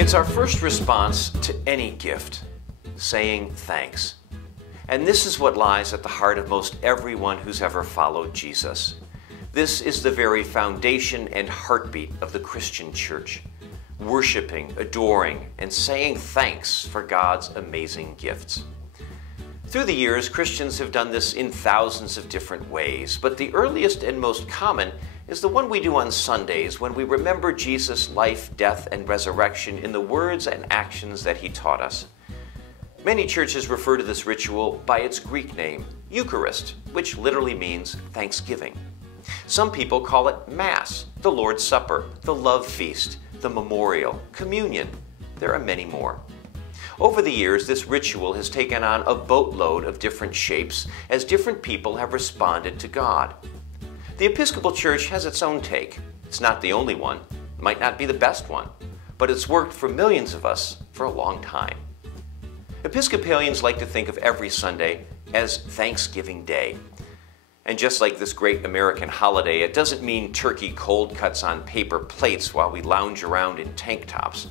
It's our first response to any gift, saying thanks. And this is what lies at the heart of most everyone who's ever followed Jesus. This is the very foundation and heartbeat of the Christian church, worshiping, adoring, and saying thanks for God's amazing gifts. Through the years, Christians have done this in thousands of different ways, but the earliest and most common is the one we do on Sundays when we remember Jesus' life, death, and resurrection in the words and actions that he taught us. Many churches refer to this ritual by its Greek name, Eucharist, which literally means thanksgiving. Some people call it Mass, the Lord's Supper, the Love Feast, the Memorial, Communion. There are many more. Over the years, this ritual has taken on a boatload of different shapes as different people have responded to God. The Episcopal Church has its own take. It's not the only one, it might not be the best one, but it's worked for millions of us for a long time. Episcopalians like to think of every Sunday as Thanksgiving Day. And just like this great American holiday, it doesn't mean turkey cold cuts on paper plates while we lounge around in tank tops.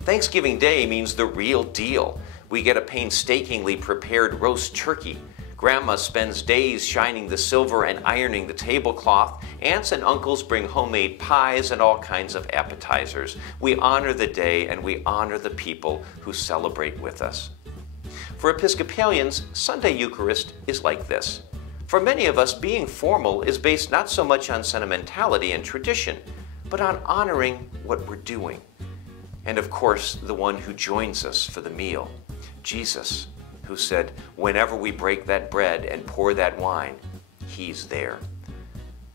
Thanksgiving Day means the real deal. We get a painstakingly prepared roast turkey. Grandma spends days shining the silver and ironing the tablecloth. Aunts and uncles bring homemade pies and all kinds of appetizers. We honor the day and we honor the people who celebrate with us. For Episcopalians, Sunday Eucharist is like this. For many of us, being formal is based not so much on sentimentality and tradition, but on honoring what we're doing. And of course, the one who joins us for the meal, Jesus, who said, whenever we break that bread and pour that wine, he's there.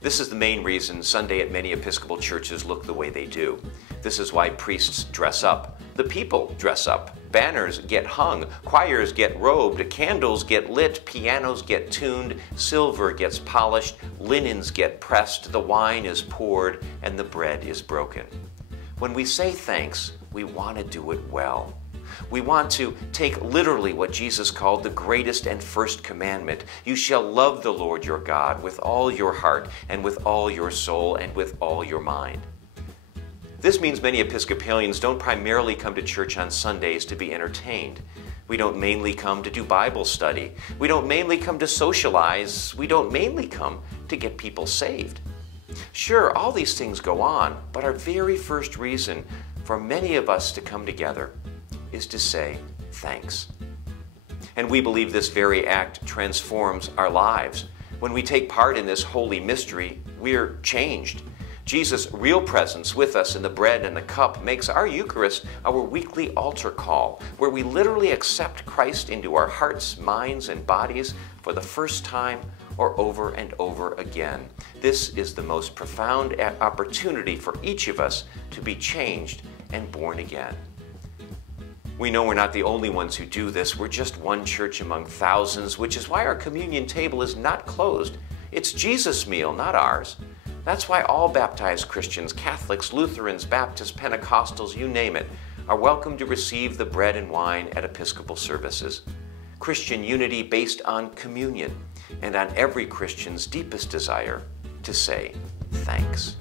This is the main reason Sunday at many Episcopal churches look the way they do. This is why priests dress up, the people dress up, banners get hung, choirs get robed, candles get lit, pianos get tuned, silver gets polished, linens get pressed, the wine is poured, and the bread is broken. When we say thanks, we want to do it well. We want to take literally what Jesus called the greatest and first commandment. You shall love the Lord your God with all your heart and with all your soul and with all your mind. This means many Episcopalians don't primarily come to church on Sundays to be entertained. We don't mainly come to do Bible study. We don't mainly come to socialize. We don't mainly come to get people saved. Sure, all these things go on, but our very first reason for many of us to come together is to say thanks. And we believe this very act transforms our lives. When we take part in this holy mystery, we're changed. Jesus' real presence with us in the bread and the cup makes our Eucharist our weekly altar call, where we literally accept Christ into our hearts, minds, and bodies for the first time or over and over again. This is the most profound opportunity for each of us to be changed and born again. We know we're not the only ones who do this. We're just one church among thousands, which is why our communion table is not closed. It's Jesus' meal, not ours. That's why all baptized Christians, Catholics, Lutherans, Baptists, Pentecostals, you name it, are welcome to receive the bread and wine at Episcopal services. Christian unity based on communion and on every Christian's deepest desire to say thanks.